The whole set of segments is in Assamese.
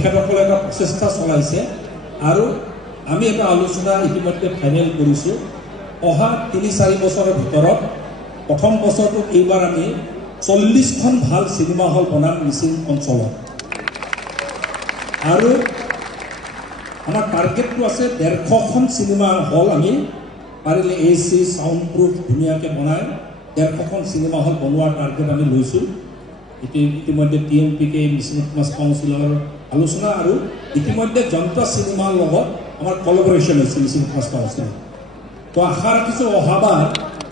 তেখেতসকলে এটা প্ৰচেষ্টা চলাইছে আৰু আমি এটা আলোচনা ইতিমধ্যে ফাইনেল কৰিছোঁ অহা ৩-৪ বছৰৰ ভিতৰত প্ৰথম বছৰটোত এইবাৰ আমি 40খন ভাল চিনেমা হল বনাম মিচিং অঞ্চলত আৰু আমাৰ টাৰ্গেটটো আছে 150খন চিনেমা হল আমি পাৰিলে AC সাউণ্ড প্ৰুফ ধুনীয়াকৈ বনাই 150খন চিনেমা হল বনোৱাৰ টাৰ্গেট আমি লৈছোঁ ইতিমধ্যে TMPK মিচিং সমাজ কাউন্সিলৰ আলোচনা আৰু ইতিমধ্যে জনতা চিনেমাৰ লগত আমাৰ কলাবৰেশ্যন হৈছে মিচিং সমাজ কাউন্সিল তো আশা ৰাখিছোঁ অহাবাৰ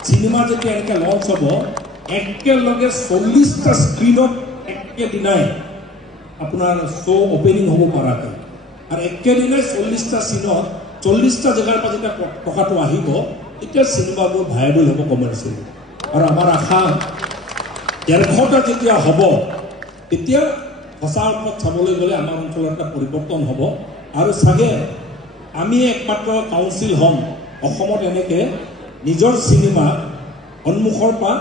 চিনেমা যেতিয়া এনেকৈ লঞ্চ হ'ব একেলগে 40টা স্ক্ৰীণত একেদিনাই আপোনাৰ শ্ব' অপেনিং হ'ব পৰাকৈ আৰু একেদিনাই 40টা চিনত 40টা জেগাৰ পৰা যেতিয়া টকাটো আহিব তেতিয়া চিনেমাবোৰ ভাইৰেল হ'ব কমাৰ্চিয়েলি আৰু আমাৰ আশা 150টা যেতিয়া হ'ব তেতিয়া সঁচা অৰ্থত চাবলৈ গ'লে আমাৰ অঞ্চলত এটা পৰিৱৰ্তন হ'ব আৰু চাগে আমি একমাত্ৰ কাউন্সিল হ'ম অসমত এনেকৈ নিজৰ চিনেমা সন্মুখৰ পৰা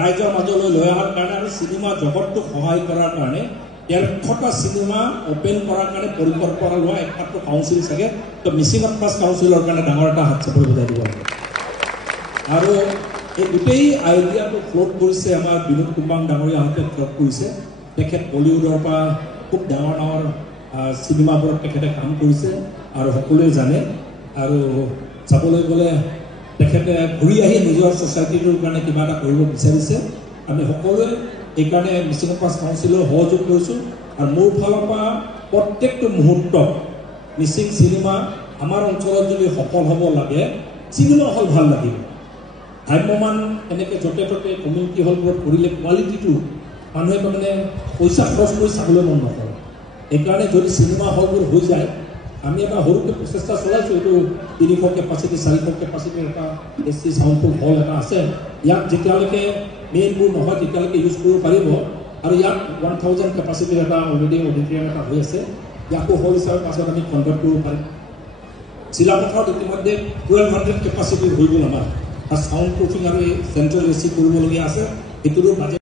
ৰাইজৰ মাজলৈ লৈ অহাৰ কাৰণে আৰু চিনেমা জগতটোক সহায় কৰাৰ কাৰণে 150টা চিনেমা অপেন কৰাৰ কাৰণে পৰিকল্পনা লোৱা একমাত্ৰ কাউন্সিল চাগে তো মিচিং সমাজ কাউন্সিলৰ কাৰণে ডাঙৰ এটা হাত চাপৰি বজাই দিব লাগে আৰু এই গোটেই আইডিয়াটো ফ্ল'ট কৰিছে আমাৰ বিনোদ কুমাৰ ডাঙৰীয়াহঁতে ফ্ল'ট কৰিছে তেখেত বলিউডৰ পৰা খুব ডাঙৰ ডাঙৰ চিনেমাবোৰত তেখেতে কাম কৰিছে আৰু সকলোৱে জানে আৰু চাবলৈ গ'লে তেখেতে ঘূৰি আহি নিজৰ ছ'চাইটিটোৰ কাৰণে কিবা এটা কৰিব বিচাৰিছে আমি সকলোৱে এইকাৰণে মিচিং সমাজ কাউন্সিলৰ সহযোগ কৰিছোঁ আৰু মোৰ ফালৰ পৰা প্ৰত্যেকটো মুহূৰ্ত মিচিং চিনেমা আমাৰ অঞ্চলত যদি সফল হ'ব লাগে চিনেমা হল ভাল লাগিব ভ্ৰাম্যমান এনেকৈ য'তে ত'তে কমিউনিটি হলবোৰত কৰিলে কোৱালিটিটো মানুহে তাৰমানে পইচা খৰচ কৰি চাবলৈ মন নকৰে এইকাৰণে যদি চিনেমা হলবোৰ হৈ যায় আমি এটা সৰুকৈ প্ৰচেষ্টা চলাইছোঁ এইটো 300 কেপাচিটি 400 কেপাচিটিৰ এটা AC সাউণ্ডপ্ৰুফ হল এটা আছে ইয়াক যেতিয়ালৈকে মেইনবোৰ নহয় তেতিয়ালৈকে ইউজ কৰিব পাৰিব আৰু ইয়াত 1000 কেপাচিটিৰ এটা অলৰেডি অডিটৰিয়াম এটা হৈ আছে ইয়াকো হল হিচাপে পাছত আমি কনভাৰ্ট কৰিব পাৰিম চিলাপথাৰত ইতিমধ্যে 1200 কেপাচিটিৰ হৈ গ'ল আমাৰ আৰু সাউণ্ড প্ৰুফিং আৰু চেণ্ট্ৰেল AC কৰিবলগীয়া আছে সেইটোৰো